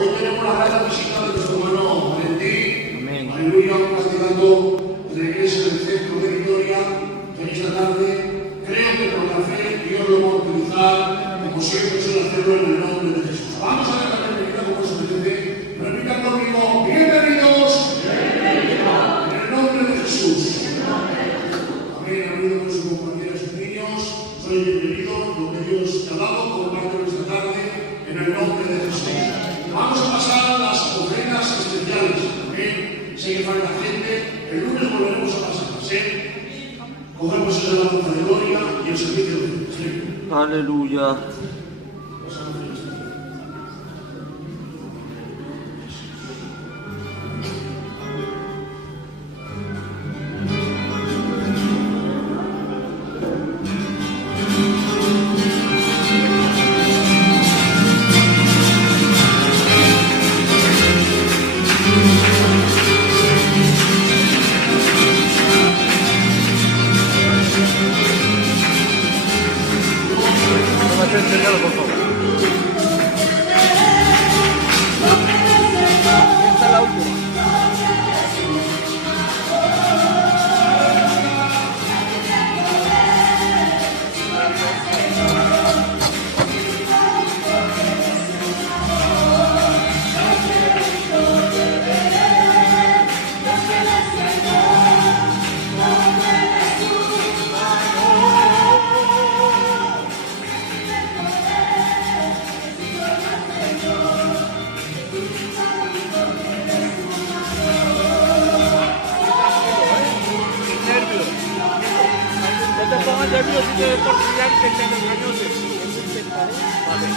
Hoy tenemos la grata visita de nuestro hermano Valentín. Amén. Aleluya, castigando de la iglesia del centro de Vitoria en esta tarde. Creo que por la fe Dios lo va a utilizar, como siempre suele hacerlo, en el nombre de Jesús. Vamos a ver la bienvenida como se merece. Repitan conmigo: bienvenidos en el nombre de Jesús. Amén. Ha venido con sus compañeros y niños. Soy bienvenido, lo que Dios te ha dado, comparto esta tarde en el nombre de Jesús. Vamos a pasar a las ofrendas especiales. Amén. Sé que falta gente. El lunes volveremos a pasar. ¿Sí? Cogemos el alabanza de gloria y el servicio de Dios. ¿Sí? Aleluya. Por favor. Esta es la última. No te pongas nervioso y te por tirar que te engañoses. Vale.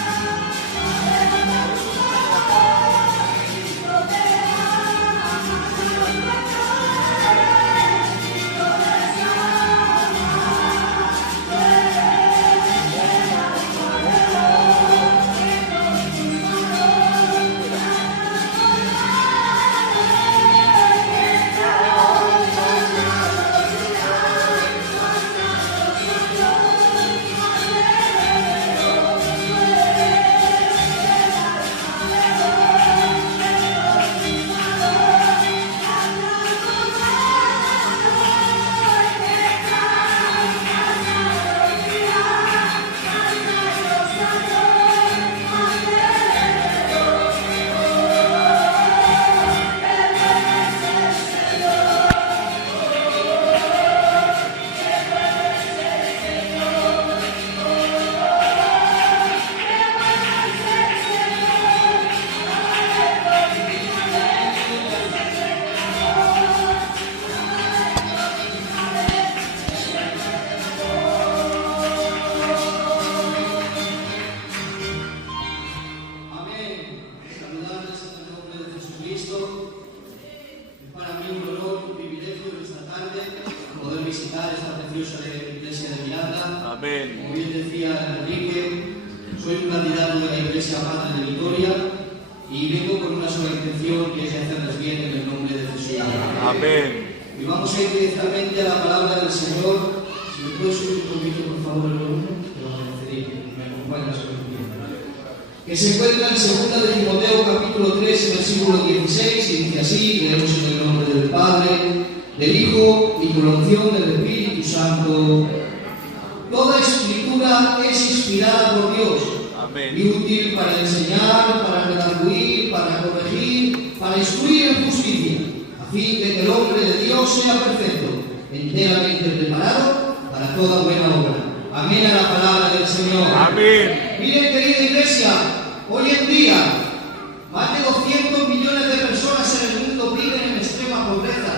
Amén. Como bien decía Enrique, soy un candidato de la Iglesia Madre de Vitoria y vengo con una sola intención, que es hacerles bien en el nombre de Jesús. Amén. Y vamos a ir directamente a la palabra del Señor. Si me puedes subir un poquito, por favor, el volumen, te lo agradecería, que me acompañas con el tiempo. Que se encuentra en 2 de Timoteo, capítulo 3, versículo 16, y dice así: leemos en el nombre del Padre, del Hijo y con la unción del Espíritu Santo. Toda escritura es inspirada por Dios. Amén. Y útil para enseñar, para redarguir, para corregir, para instruir en justicia, a fin de que el hombre de Dios sea perfecto, enteramente preparado para toda buena obra. Amén a la palabra del Señor. Amén. Miren, querida iglesia, hoy en día más de 200 millones de personas en el mundo viven en extrema pobreza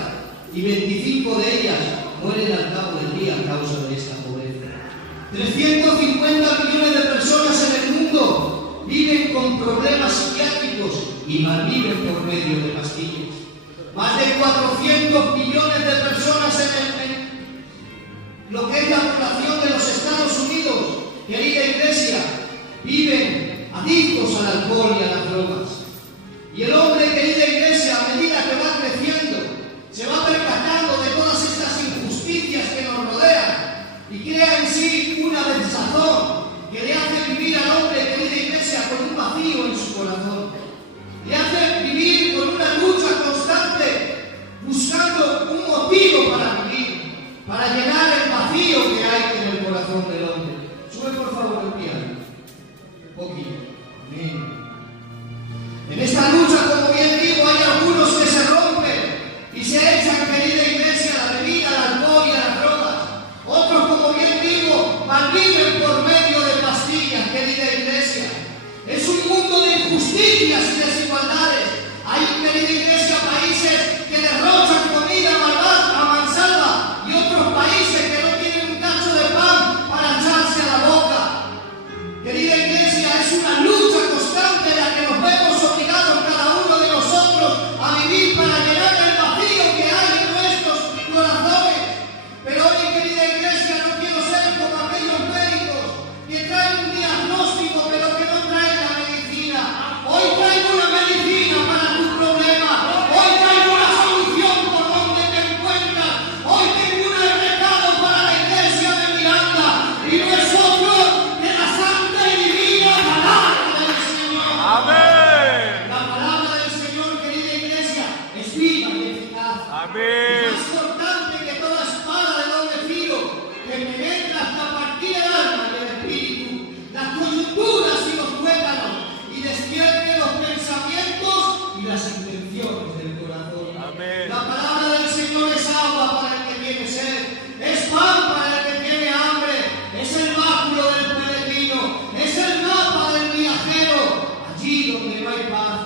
y 25 de ellas mueren al cabo del día a causa de esta pobreza. 350 millones de personas en el mundo viven con problemas psiquiátricos y malviven por medio de pastillas. Más de 400 millones de personas en lo que es la población de los Estados Unidos, querida iglesia, viven adictos al alcohol y a las drogas. Y el hombre, querida iglesia, a medida que va creciendo, se va percatando de todas estas injusticias que nos rodean y crea en sí una desazón que le hace vivir al hombre, querida iglesia, con un vacío en su corazón. injusticias y desigualdades. Hay, querida iglesia, países que derrochan comida a mansalva y otros países que no tienen un cacho de pan para echarse a la boca. Querida iglesia, es una lucha constante en la que nos vemos obligados cada uno de nosotros a vivir para llenar el vacío que hay en nuestros corazones. Pero hoy, querida iglesia, no quiero ser como aquellos médicos que traen un diagnóstico pero que no traen la medicina. Hoy traigo una medicina para tu problema. Hoy traigo una solución por donde te encuentras. Hoy tengo un recado para la iglesia de Miranda y no es otro que la santa y divina palabra del Señor. Amén. La palabra del Señor, querida iglesia, es viva y eficaz. Amén. Más cortante que toda espada de doble filo, que penetra hasta partir el alma y el espíritu, las coyunturas y los tuétanos, y despierte los pensamientos y las intenciones del corazón. Amén. La palabra del Señor es agua para el que tiene sed, es pan para el que tiene hambre, es el báculo del peregrino, es el mapa del viajero. Allí donde no hay paz,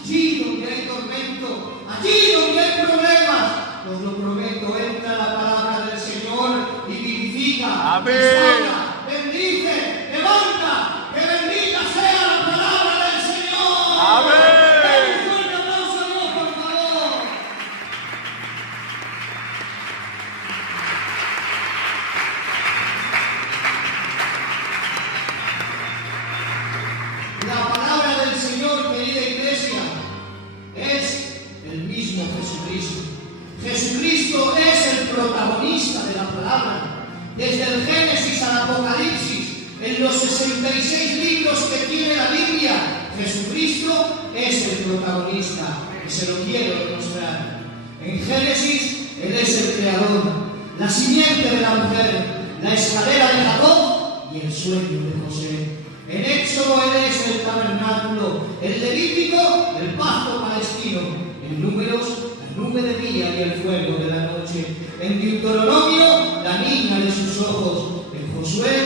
allí donde hay tormento, allí donde hay problemas, os lo prometo, entra la palabra del Señor y vivifica, Amén. sana, bendice, levanta, que bendita sea la palabra del Señor. Amén. Un fuerte aplauso a Dios, por favor. La palabra del Señor, querida iglesia, es el mismo Jesucristo. Jesucristo es el protagonista de la palabra. Desde el Génesis al Apocalipsis, en los 66 libros que tiene la Biblia, Jesucristo es el protagonista. Y se lo quiero demostrar. En Génesis, Él es el creador, la simiente de la mujer, la escalera de Jacob y el sueño de José. En Éxodo Él es el tabernáculo, en Levítico el pasto palestino, en Números la nube de día y el fuego de la noche, en Deuteronomio la niña de sus ojos, en Josué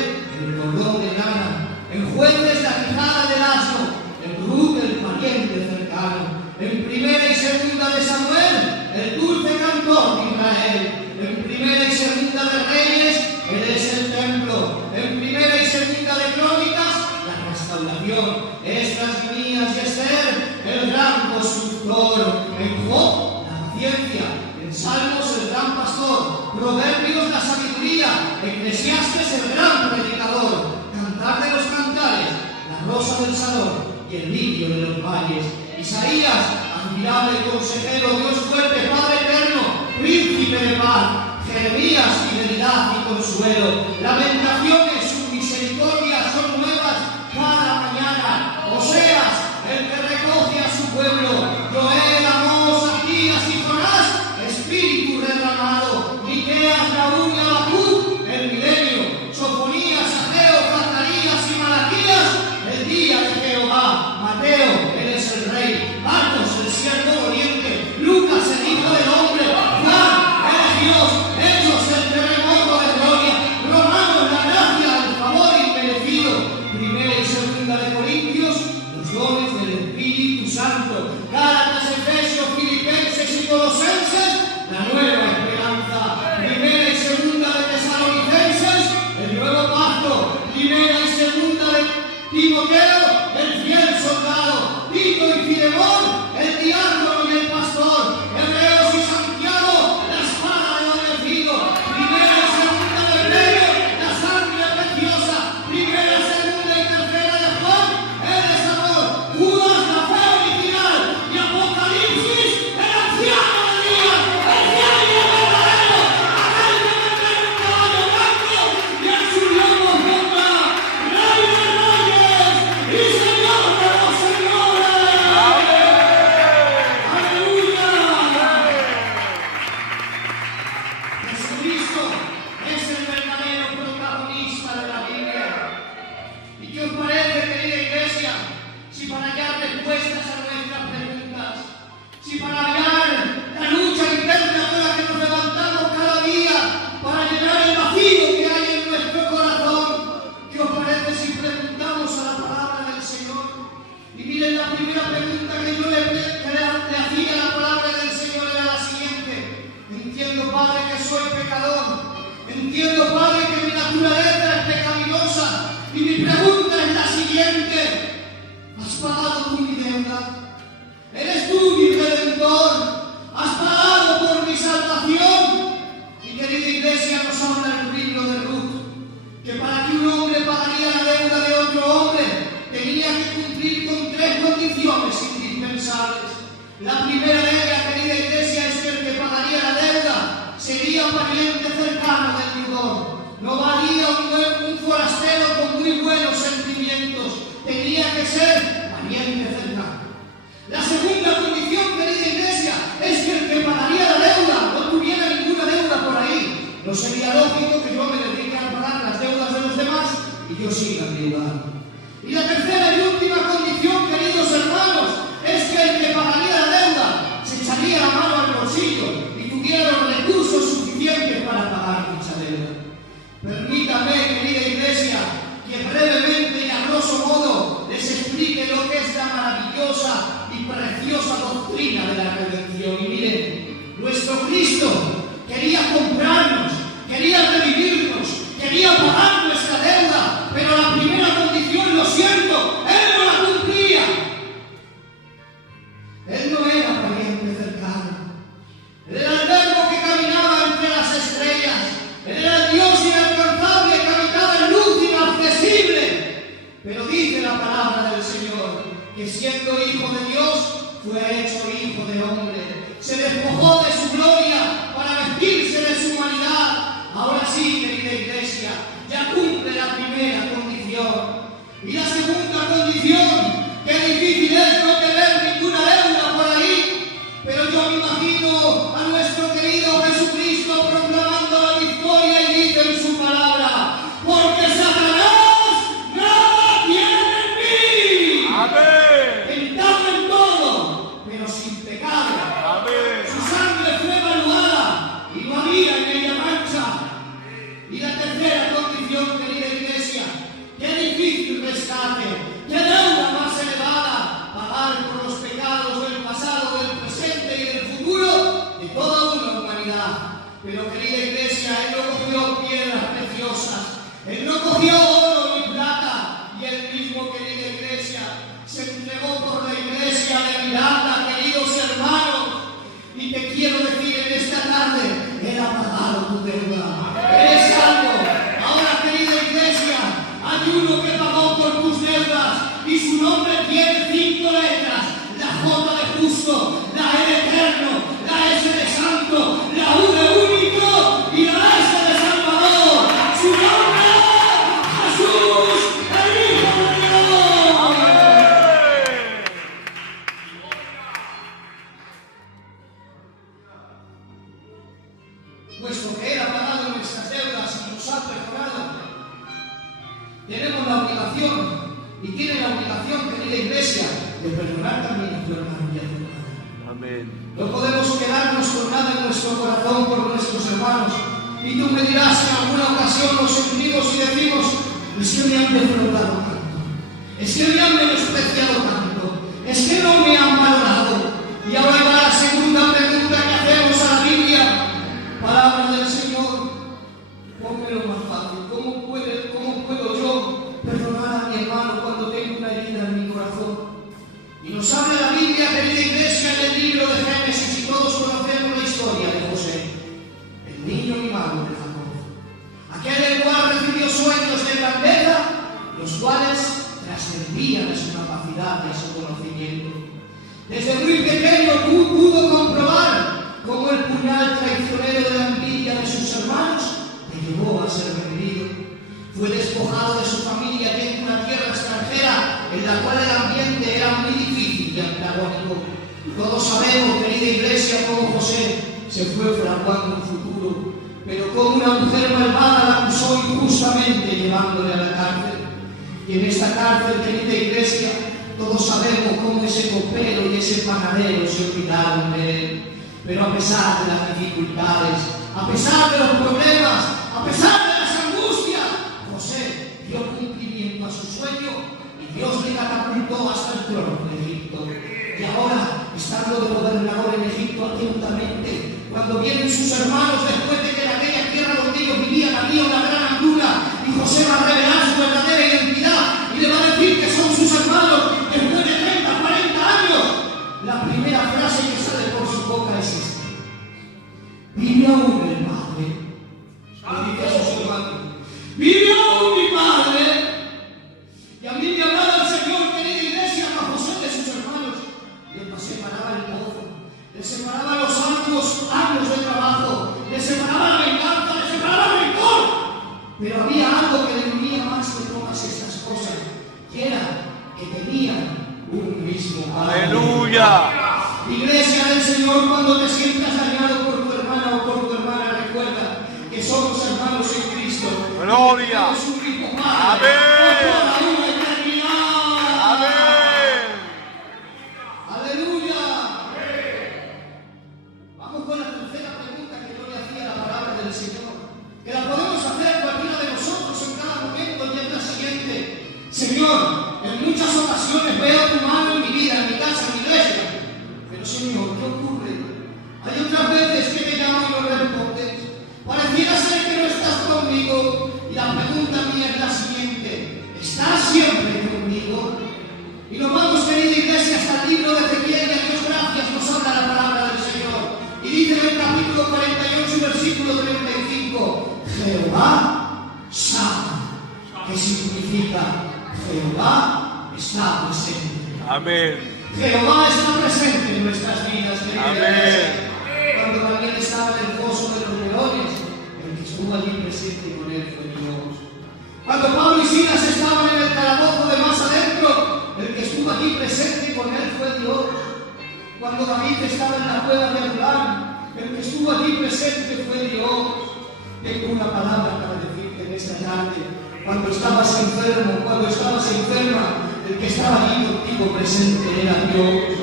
el cordón de lana, en Jueces la quijada del asno, en Ruth el pariente cercano, en Primera y Segunda de Samuel el dulce cantor de Israel, en Primera y Segunda de Reyes Él es el templo, en Primera y Segunda de Crónicas la restauración, Esdras, Nehemías y Esther el gran constructor, en Job la paciencia, en Salmos el gran pastor, Proverbios la sabiduría, Eclesiastes el gran predicador, Cantar de los cantares, la rosa del salón y el lirio de los valles, Isaías, admirable consejero, Dios fuerte, Padre eterno, príncipe de paz, Jeremías, fidelidad y consuelo, Lamentaciones, sus misericordias son nuevas cada mañana, Oseas, el que recoge a su pueblo, Joel, Amós, Zacarías y Jonás, espíritu derramado, Miqueas, Nahum y Habacuc, el milenio, Sofonías, Ageo, Zacarías y Malaquías, el día de Jehová, Mateo, Él es el rey, Marcos, el siervo de Oriente, Lucas, el hijo del hombre, Juan, el Dios, Hechos, el terremoto de gloria, Romanos, la gracia, el favor inmerecido, Primera y Segunda de Corintios, los dones del Espíritu Santo, Gálatas, Efesios, Filipenses y Colosenses, la nueva esperanza, Primera y Segunda de Tesalonicenses, el nuevo pacto, Primera y Segunda de Timoteo, el fiel soldado, Tito y Filemón, el diácono y el pastor, Hebreos y Santiago, la espada de doble filo, Primera y Segunda de Pedro, la sangre preciosa, Primera, Segunda y Tercera de Juan, el desamor, Judas, la fe original y Apocalipsis, el anciano de días, el fiel y primera pregunta que yo le hacía a la palabra del Señor era la siguiente. Entiendo, Padre, que soy pecador. Entiendo, Padre, que mi naturaleza es pecaminosa. Y mi pregunta es la siguiente. ¿Has pagado tú mi deuda? ¿Eres tú mi redentor? ¿Has pagado por mi salvación? Y querida iglesia, nos habla el libro de Ruth, que para que un hombre pagaría la deuda de otro hombre, tenía que cumplir con 3 condiciones indispensables. La primera de ellas, querida iglesia, es que el que pagaría la deuda sería pariente cercano del deudor. No valía un forastero con muy buenos sentimientos, tenía que ser pariente cercano. La segunda condición, querida iglesia, es que el que pagaría la deuda no tuviera ninguna deuda por ahí. No sería lógico que yo me dedique a pagar las deudas de los demás y yo siga endeudando. Y la tercera y última condición, queridos hermanos, es que el que pagaría la deuda se echaría la mano al bolsillo y tuviera los recursos suficientes para pagar dicha deuda. Permítame, querida iglesia, que brevemente y a grosso modo les explique lo que es la maravillosa y preciosa doctrina de la redención. Y miren, nuestro Cristo quería comprarnos, quería redimirnos, quería pagar nuestra deuda, pero la primera condición, lo siento, Él no la cumplía. Él no era pariente cercano. Él era el Verbo que caminaba entre las estrellas. Él era el Dios inalcanzable que habitaba en luz inaccesible. Pero dice la palabra del Señor que siendo hijo de Dios, fue hecho hijo de hombre. Se despojó de su gloria para vestirse de su humanidad. Ahora sí, querida iglesia, ya cumple la primera condición. Y la segunda condición, qué difícil es no tener ninguna deuda por ahí, pero yo me imagino a nuestro querido Jesucristo proclamando la victoria y dice en su palabra: porque Satanás nada tiene en mí. Amén. Tentado en todo, pero sin pecado. Amén. Su sangre fue evaluada y no había en ella mancha. Y la tercera condición, querida iglesia, qué difícil rescate, qué deuda más elevada, pagar por los pecados del pasado, del presente y del futuro de toda una humanidad. Pero querida iglesia, Él no cogió piedras preciosas, Él no cogió oro ni plata, y Él mismo, querida iglesia, se entregó por la iglesia de Miranda, queridos hermanos. Y te quiero decir en esta tarde, Él ha pagado tu deuda. Eres salvo. Ahora, querida iglesia, hay uno que pagó por tus deudas y su nombre tiene 5 letras: la J de justo, la E de eterno, la S de santo, la U de único y la S de salvador. Su nombre es Jesús, el Hijo de Dios. Amén. Puesto que Él ha pagado nuestras deudas y nos ha perdonado, tenemos la obligación, y tiene la obligación, querida iglesia, de perdonar también a tu hermano y a tu hermana. Amén. No podemos quedarnos con nada en nuestro corazón por nuestros hermanos. Y tú me dirás que en alguna ocasión nos sentimos y decimos: es que me han defraudado tanto, es que me han menospreciado tanto, es que no me han valorado. Y ahora va la segunda pregunta que hacemos a la Biblia. Palabra del Señor, pónmelo más fácil. ¿Cómo puedo yo perdonar a mi hermano cuando tengo una herida en mi corazón? Y nos habla la Biblia, querida iglesia, en el libro de Génesis, y todos conocemos la historia de José, el niño mimado de Jacob, aquel el cual recibió sueños de grandeza, los cuales trascendían de su capacidad y a su conocimiento. Desde muy pequeño pudo comprobar cómo el puñal traicionero de la envidia de sus hermanos le llevó a ser vendido. Fue despojado de su familia en una tierra extranjera en la cual el ambiente era muy difícil y antagónico. Todos sabemos, querida iglesia, cómo José se fue fraguando un futuro, pero como una mujer malvada la acusó injustamente llevándole a la cárcel. Y en esta cárcel, querida iglesia, todos sabemos cómo ese copero y ese panadero se olvidaron de él. Pero a pesar de las dificultades, a pesar de los problemas, a pesar de las angustias, José dio cumplimiento a su sueño y Dios le catapultó hasta el trono de Egipto. ahora, estando de gobernador en Egipto atentamente, cuando vienen sus hermanos después de que en aquella tierra donde ellos vivían había una gran hambruna, y José va a revelar su verdadera identidad y le va a decir que son sus hermanos después de 30, 40 años, la primera frase que sale por su boca es esta: vive aún el Padre. Le dice a sus hermanos: vive aún mi Padre. Y a mí me hablaba el Señor, querida iglesia, a José de sus hermanos. Le separaba el pozo, le separaba los arduos años de trabajo, le separaba la venganza, le separaba el rencor. Pero había algo que le unía más que todas estas cosas, que era que tenían un mismo Padre. ¡Aleluya! Iglesia del Señor, cuando te sientas dañado por tu hermana o por tu hermana, recuerda que somos hermanos en Cristo. ¡Gloria! Es un mismo Padre. ¡Amén! ¡Amén! ¡Aleluya! Vamos con la tercera pregunta que yo le hacía a la palabra del Señor, que la podemos hacer cualquiera de nosotros en cada momento, y es la siguiente: Señor, en muchas ocasiones veo tu mano en mi vida, en mi casa, en mi iglesia, pero Señor, ¿qué ocurre? Hay otras veces que me llamo y no respondes, pareciera ser que no estás conmigo, y la pregunta mía es la siguiente: ¿estás siempre conmigo? Y nos vamos, querida iglesia, hasta el libro de Ezequiel, y a Dios gracias nos habla la palabra del Señor. Y dice en el capítulo 48, versículo 35, Jehová sana, que significa Jehová está presente. Amén. Jehová está presente en nuestras vidas, querida Amén. iglesia. Cuando Daniel estaba en el foso de los leones, el que estuvo allí presente con él fue Dios. Cuando Pablo y Silas estaban en el calabozo de más adentro, el que estuvo allí presente con él fue Dios. Cuando David estaba en la cueva de Adulán, el que estuvo allí presente fue Dios. Tengo una palabra para decirte en esta tarde: cuando estabas enfermo, cuando estabas enferma, el que estaba allí contigo presente era Dios.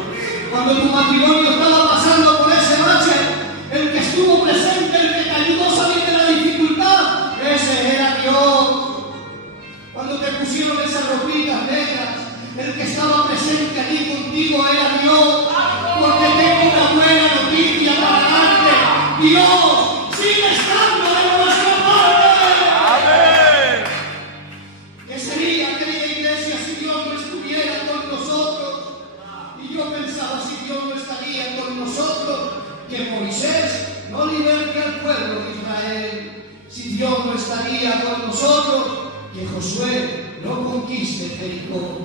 Cuando tu matrimonio estaba pasando por ese bache, el que estuvo presente, el que te ayudó a salir de la dificultad, ese era Dios. Cuando te pusieron esas ropillas negras, el que estaba presente allí contigo era Dios. Porque tengo una buena noticia para darte: Dios sigue estando en nuestra parte. ¡Amén! ¿Qué sería, querida iglesia, si Dios no estuviera con nosotros? Y yo pensaba, si Dios no estaría con nosotros, que Moisés no liberte al pueblo de Israel. Si Dios no estaría con nosotros, que Josué no conquiste Jericó.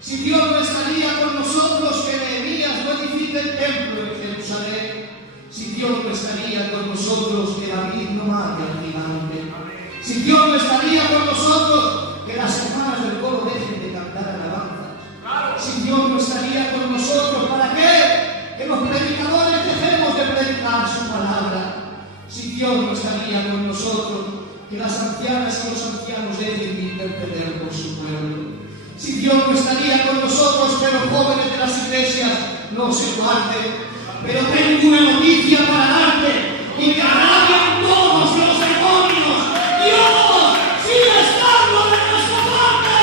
Si Dios no estaría con nosotros, que Nehemías no edifique el templo en Jerusalén. Si Dios no estaría con nosotros, que David no mate al gigante. Si Dios no estaría con nosotros, que las hermanas del coro dejen de cantar alabanzas. Si Dios no estaría con nosotros, ¿para qué? Que los predicadores dejemos de predicar su palabra. Si Dios no estaría con nosotros, que las ancianas y los ancianos dejen de interceder por su pueblo. Si Dios no estaría con nosotros, que los jóvenes de las iglesias no se guarden. Pero tengo una noticia para darte, y que arrabien todos los demonios. Dios sigue estando de nuestra parte.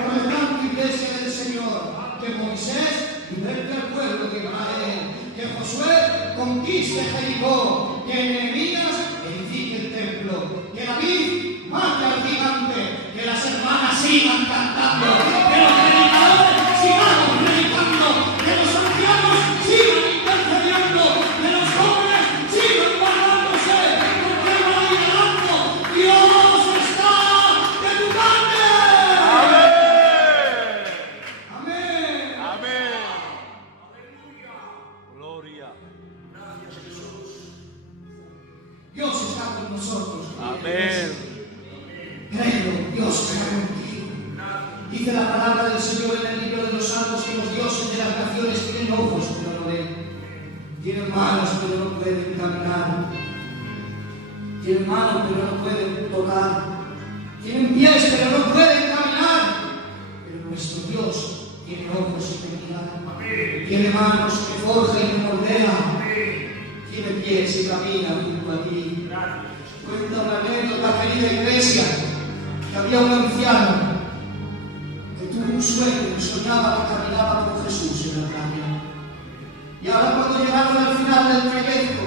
Por el tanto, iglesia del Señor, que Moisés liberte al pueblo de Israel, que Josué conquiste Jericó, que Nehemías edifique el templo, que David mate al gigante, que las hermanas sigan cantando, que los predicadores sigamos predicando, que los ancianos sigan intercediendo, que los jóvenes sigan guardándose, porque no hay adelanto. Dios está de tu parte. ¡Amén! Amén. ¡Amén! ¡Gloria! Dios está con nosotros. ¡Amén! Créelo, Dios está contigo. Dice la palabra del Señor en el libro de los Salmos que los dioses de las naciones tienen ojos pero no ven, tienen manos pero no pueden caminar, tienen manos pero no pueden tocar, tienen pies pero no pueden caminar. Pero nuestro Dios tiene ojos que miran, tiene manos que forja y que moldea, tiene pies y camina junto a ti. Cuenta una anécdota, querida iglesia, que había un anciano que tuvo un sueño y soñaba que caminaba con Jesús Y ahora cuando llegaron al final del trayecto,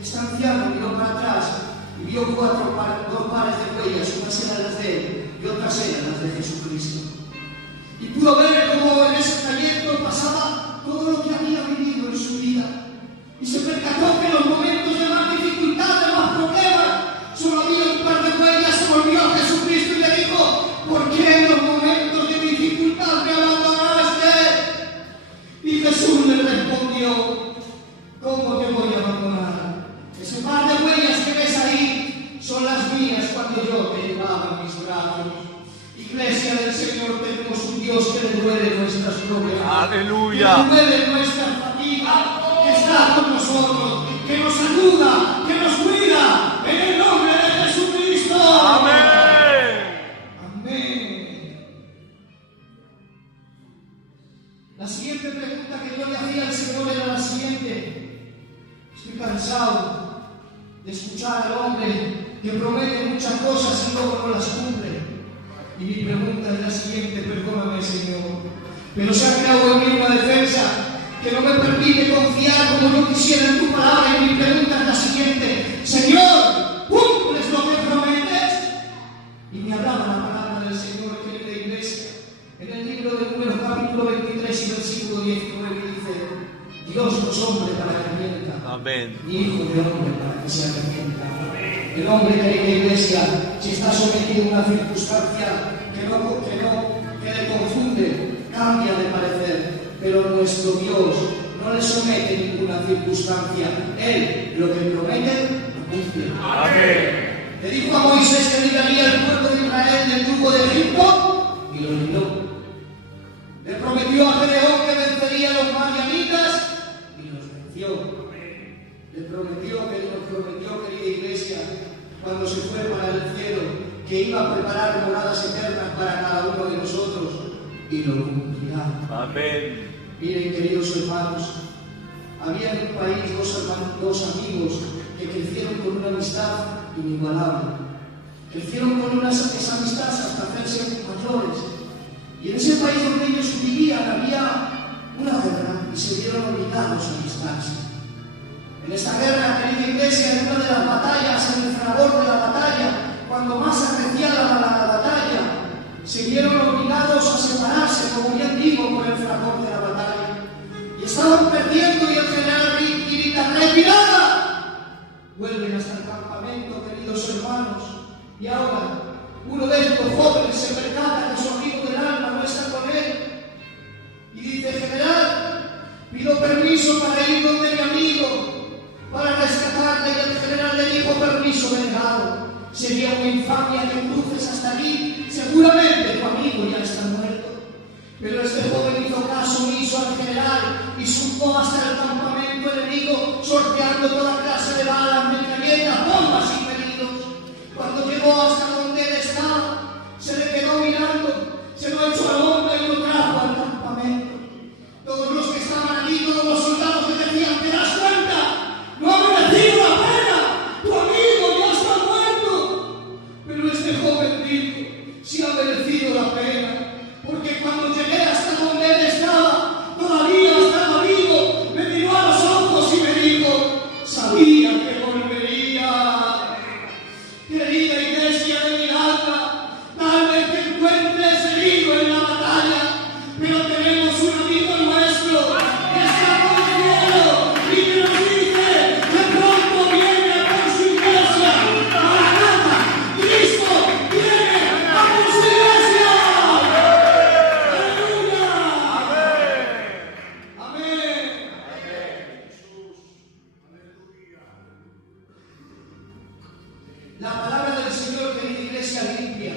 este anciano miró para atrás y vio dos pares de huellas, unas eran las de él y otras eran las de Jesucristo. Y pudo ver cómo en ese trayecto pasaba todo lo que había vivido en su vida. Y se percató que en los momentos de más dificultad, de más problemas, solo había un par de huellas. Se volvió a Jesucristo y le dijo: ¿por qué en los momentos de dificultad me abandonaste? Y Jesús le respondió: ¿cómo te voy a abandonar? Ese par de huellas que ves ahí son las mías cuando yo te llevaba en mis brazos. Iglesia del Señor, tenemos un Dios que le duele nuestras problemas. ¡Aleluya! Que le duele nuestras fatigas, que está con nosotros, que nos ayuda, que nos cuida, en el nombre de Jesucristo. ¡Amén! Amén. La siguiente pregunta que yo le hacía al Señor era la siguiente. Estoy cansado de escuchar al hombre que promete muchas cosas y luego no las cumple. Y mi pregunta es la siguiente: perdóname, Señor, pero se ha creado en mí una defensa que no me permite confiar como yo quisiera en tu palabra. Y mi pregunta es la siguiente: Señor, ¿cumples lo que prometes? Y me hablaba la palabra del Señor, querida iglesia, en el libro de Números capítulo 23 y versículo 19, dice: Dios no es hombre para que mienta, Amén. ni hijo de hombre para que se arrepienta. El hombre, querida iglesia, si está sometido a una circunstancia que le confunde, cambia de parecer, pero nuestro Dios no le somete ninguna circunstancia. Él lo que promete lo cumple. Amén. Le dijo a Moisés que liberaría al pueblo de Israel del yugo de Egipto y lo libró. Le prometió a Gedeón que vencería a los madianitas y los venció. Le prometió, querida iglesia, cuando se fue para el cielo, que iba a preparar moradas eternas para cada uno de nosotros, y lo cumplirá. Amén. Miren, queridos hermanos, había en un país dos amigos que crecieron con una amistad inigualable. Crecieron con esa amistad hasta hacerse mayores. Y en ese país donde ellos vivían había una guerra y se vieron obligados a alistarse. En esta guerra, querida iglesia, en una de las batallas, en el fragor de la batalla, cuando más apreciada la batalla, se vieron obligados a separarse, como bien digo, por el fragor de la batalla. Y estaban perdiendo y el general grita: ¡retirada! Vuelven hasta el campamento, queridos hermanos, y ahora uno de estos jóvenes se percata que su amigo del alma no está con él y dice: general, pido permiso para ir donde mi amigo, para rescatarle. Y el general le dijo: permiso denegado. Sería una infamia que cruces hasta aquí. Seguramente tu amigo ya está muerto. Pero este joven hizo caso omiso al general y surcó hasta el campamento enemigo, sorteando toda clase de balas, metralletas, bombas y peligros. Cuando llegó hasta donde él estaba, se le quedó mirando, se lo echó al hombro y lo trajo al campamento. Todos los que estaban allí, todos los soldados le decían: ¿te das cuenta? ¡No ha merecido la pena! ¡Tu amigo ya está muerto! Pero este joven dijo: sí ha merecido la pena, porque cuando llegué hasta donde él estaba, todavía estaba vivo. Me miró a los ojos y me dijo: sabía que volvería. Querida iglesia de mi alma, tal vez te encuentres herido en la batalla, pero tenemos un amigo nuestro que está por el cielo y que nos dice que pronto viene por su iglesia. ¡Maranatha! ¡Cristo viene a por su iglesia! ¡Aleluya! ¡Amén! La palabra del Señor, querida iglesia, limpia.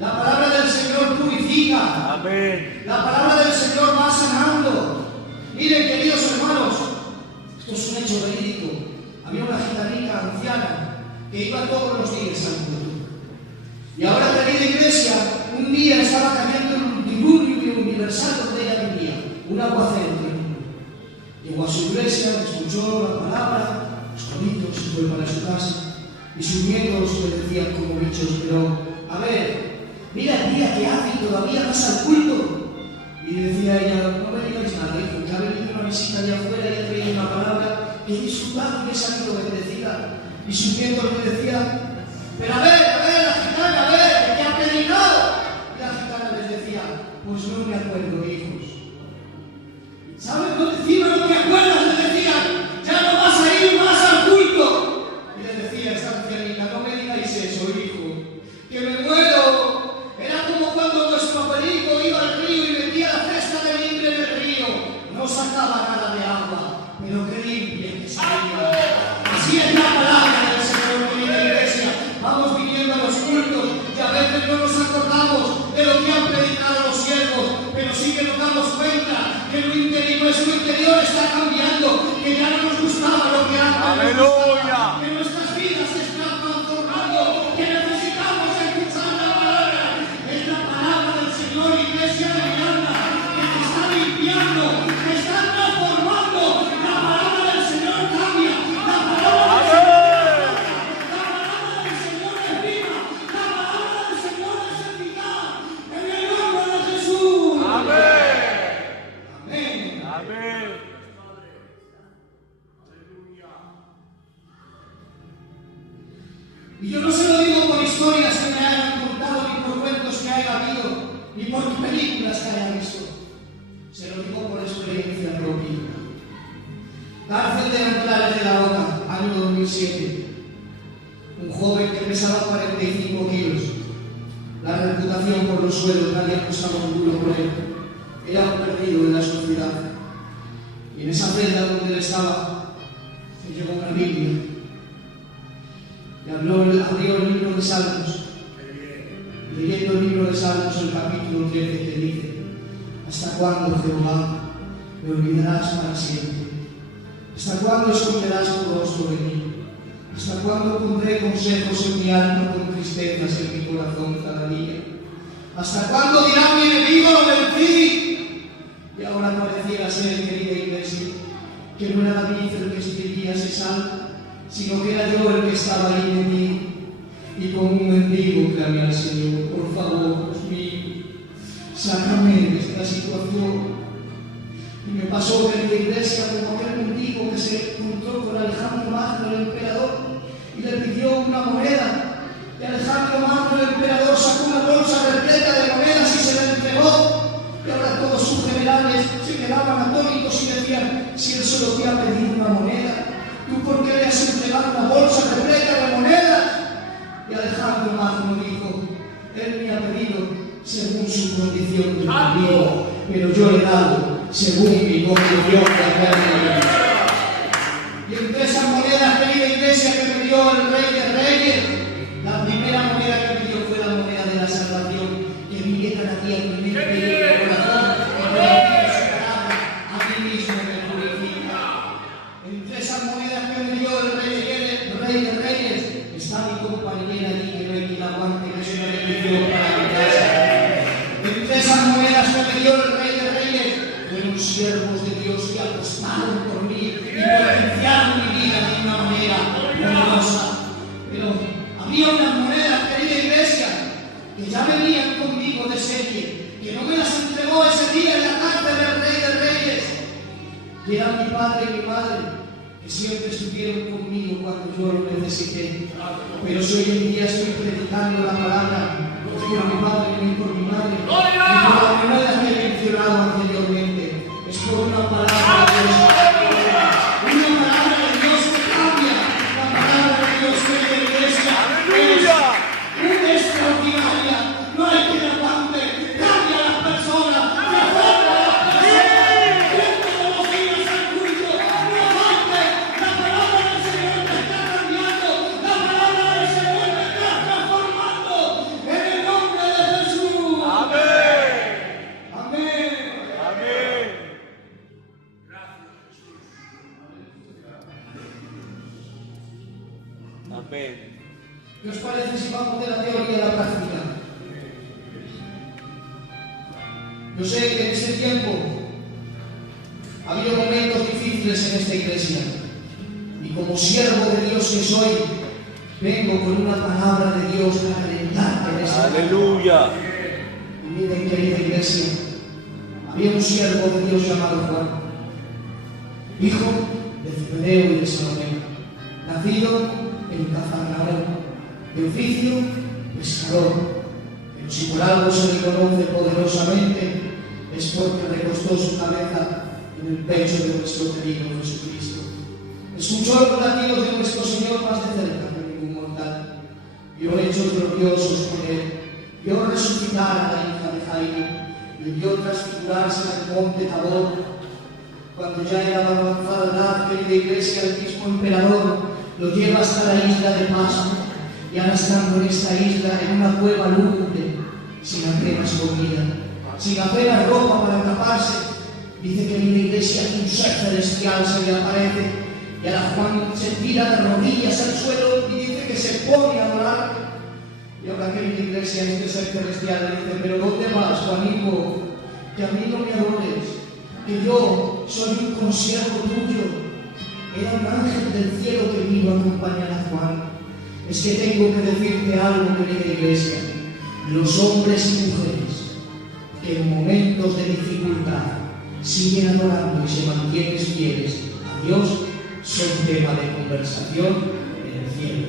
La palabra del Señor purifica. Amén. La palabra del Señor va sanando. Miren, queridos hermanos, esto es un hecho verídico. Había una gitanica anciana que iba todos los días al culto. Y ahora, querida iglesia, un día estaba cayendo un diluvio universal donde ella vivía, un aguacero tremendo. Llegó a su iglesia, escuchó la palabra, los coritos, se fue para su casa. Y sus nietos le decían como bichos: pero, a ver, mira el día que hace y todavía vas al culto. Y decía ella: no me digáis nada, hijo, que ha venido una ciudad y he salido bendecida. Y sus nietos me decían: pero a ver, la gitana, a ver, ¿de qué ha predicado? Y la gitana les decía: pues no me acuerdo, hijos. ¿Sabes? No encima no te acuerdas, les decían: ya no vas a ir más al culto. Y les decía esta ancianita: no me digáis eso, hijo, que me muero. Era como cuando nuestro abuelito iba al río y metía la cesta de limbre en el río. No sacaba nada de agua, pero qué limpia que salía. Así es la palabra del Señor, querida iglesia. Vamos viniendo a los cultos y a veces no nos acordamos de lo que han predicado los siervos, pero sí que nos damos cuenta que nuestro interior está cambiando, que ya no nos gustaba lo que antes. ¡Aleluya! Que nuestras vidas se están transformando, que necesitamos escuchar la palabra. Es la palabra del Señor, iglesia de Miranda, que te está limpiando, te está transformando. La palabra del Señor cambia, la palabra del Señor es viva, la palabra del Señor es eficaz. En el nombre de Jesús. Amén. Amén. Amén. Y yo no se lo digo por historias que me hayan contado, ni por cuentos que haya habido, ni por películas que haya visto. Se lo digo por experiencia propia. Cárcel de Anclares de la Oca, año 2007. Un joven que pesaba 45 kilos. La reputación por los suelos, nadie apostaba un duro por él. Era un perdido en la sociedad. Y en esa celda donde él estaba, se llevó una Biblia. Y abrió el libro de Salmos. Leyendo el libro de Salmos, el capítulo 13, que dice: ¿hasta cuándo, Jehová, me olvidarás para siempre? ¿Hasta cuándo esconderás tu rostro de mí? ¿Hasta cuándo pondré consejos en mi alma con tristezas en mi corazón cada día? ¿Hasta cuándo dirá mi enemigo lo vencí? Y ahora pareciera ser, querida iglesia, que no era David el que escribía ese salmo, sino que era yo el que estaba ahí metido. Y como un mendigo clamé al Señor: por favor, Dios mío, sácame de esta situación. Y me pasó ver la iglesia como aquel mendigo que se encontró con Alejandro Magno, el emperador, y le pidió una moneda. Y Alejandro Magno, el emperador, sacó una bolsa repleta de monedas y se la entregó. Y ahora todos sus generales se quedaban atónitos y decían: si él solo te ha pedido una moneda, ¿tú por qué le has entregado una bolsa repleta de monedas? Y Alejandro Magno dijo: él me ha pedido según su condición de mendigo, pero yo le he dado según mi condición de rey. Y entre esas monedas, querida iglesia, que me dio el Rey de Reyes, la primera moneda que me dio fue la moneda de la salvación, que vi que cada día en mi mente y en mi corazón, a mí mismo me purifica. Entre esas monedas que me dio el Rey de Reyes, está mi compañera allí, que no hay quien aguante, que es una bendición para mi casa. Entre esas monedas que me dio el Rey de Reyes, fueron siervos de Dios que apostaron por mí y potenciaron mi vida de una manera poderosa. Pero había unas monedas, querida iglesia, que ya venían conmigo de serie, que no me las entregó ese día en la cárcel del Rey de Reyes, que eran mi padre y mi madre, que siempre estuvieron conmigo cuando yo lo necesité. Pero si hoy en día estoy predicando la palabra, no es por mi padre ni por mi madre, ni por las monedas que he mencionado anteriormente, es por una palabra de Dios. Una palabra de Dios que cambia, la palabra de Dios que la iglesia es extraordinaria. No hay quien aguante, cambia a las personas, transforma a las personas. Ven todos los días al culto, no aguante, la palabra del Señor te está cambiando, la palabra del Señor te está transformando. En el nombre de Jesús. Amén. Amén. Amén. Amén. ¿Qué os parece si vamos de la teoría a la práctica? Yo sé que en ese tiempo ha habido momentos difíciles en esta iglesia y como siervo de Dios que soy, vengo con una palabra de Dios para alentarte en esta Aleluya. Y miren, querida iglesia, había un siervo de Dios llamado Juan. Hijo, de Zebedeo y de Salomé, nacido en Cafarnaúm, de oficio pescador, pero si por algo se le conoce poderosamente es porque recostó su cabeza en el pecho de nuestro querido Jesucristo. Escuchó los latidos de nuestro Señor más de cerca que ningún mortal, vio hechos gloriosos con él, vio resucitar a la hija de Jairo, le vio transfigurarse en el monte Tabor. Cuando ya era de avanzada edad, querida iglesia, el mismo emperador lo lleva hasta la isla de Pasmo, y ahora estando en esta isla, en una cueva lúgubre, sin apenas comida, sin apenas ropa para taparse, dice que en la iglesia un ser celestial se le aparece, y ahora Juan se tira de rodillas al suelo y dice que se pone a adorar. Y ahora que en la iglesia este ser celestial le dice: pero ¿dónde vas, Juanico? Que a mí no me adores, que yo soy un consiervo tuyo. Era un ángel del cielo que vino a acompañar a Juan. Es que tengo que decirte algo, querida iglesia. Los hombres y mujeres que en momentos de dificultad siguen adorando y se mantienen fieles a Dios son tema de conversación en el cielo.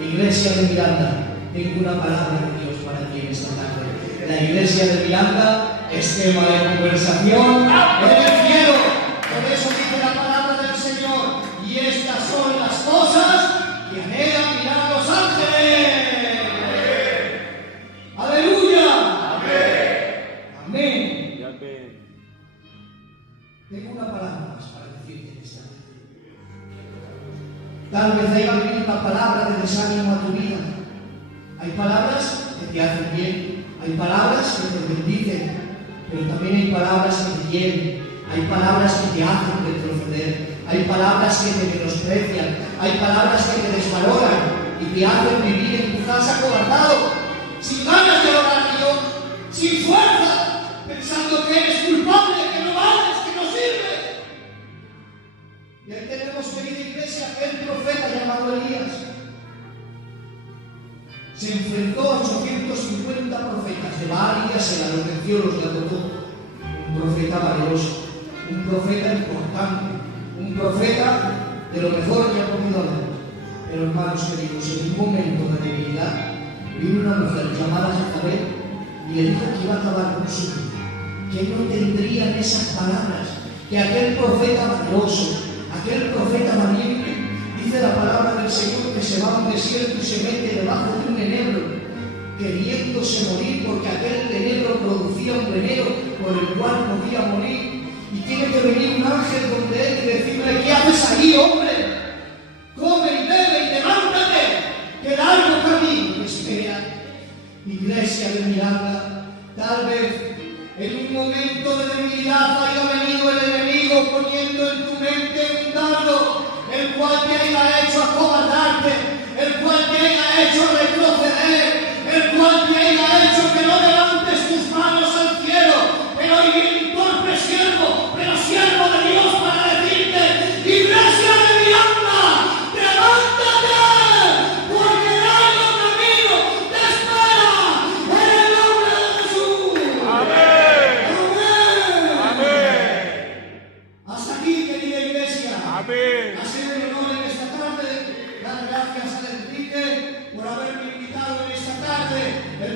Iglesia de Miranda, tengo una palabra de Dios para ti en esta tarde. La iglesia de Miranda es tema de conversación en el cielo. Por eso dice la palabra del Señor: y estas son las cosas que anhelan mirar los ángeles. ¡Aleluya! Amén. Tengo una palabra más para decirte en esta tarde. Tal vez haya venido una palabra de desánimo a tu vida. Hay palabras que te hacen bien, hay palabras que te bendicen, pero también hay palabras que te hieren, hay palabras que te hacen retroceder, hay palabras que te menosprecian, hay palabras que te desvaloran y te hacen vivir en tu casa acobardado, sin ganas de adorar a Dios, sin fuerza, pensando que eres culpable, que no vales, que no sirves. Y ahí tenemos, querida iglesia, aquel profeta llamado Elías. Se enfrentó a 850 profetas de Baal y Asera, los venció, los derrotó. Un profeta valeroso, un profeta importante, un profeta de lo mejor que ha podido haber. Pero hermanos queridos, en un momento de debilidad, vino una mujer llamada Jezabel y le dijo que iba a acabar con su vida, que no tendrían esas palabras, que aquel profeta valeroso, aquel profeta valiente, dice la palabra del Señor que se va a un desierto y se mete debajo de un enebro, queriéndose morir porque aquel enebro producía un veneno por el cual podía morir. Y tiene que venir un ángel donde él y decirle: ¿qué haces ahí, hombre? Come y bebe y levántate, que el largo camino te espera. Iglesia de Miranda, tal vez en un momento de debilidad haya venido el enemigo poniendo en tu mente un dardo, el cual te haya hecho acobardarte, el cual te haya hecho retroceder, el cual te haya hecho que no levantes tus manos al cielo. Pero hoy viene un torpe siervo, pero siervo de Dios, para decirte: iglesia de Miranda, levántate, porque el largo camino te espera en el nombre de Jesús. Amén. Amén. Hasta aquí, querida iglesia. Amén. Ha sido un honor en esta tarde. Dar gracias a Enrique por haberme invitado en esta tarde. El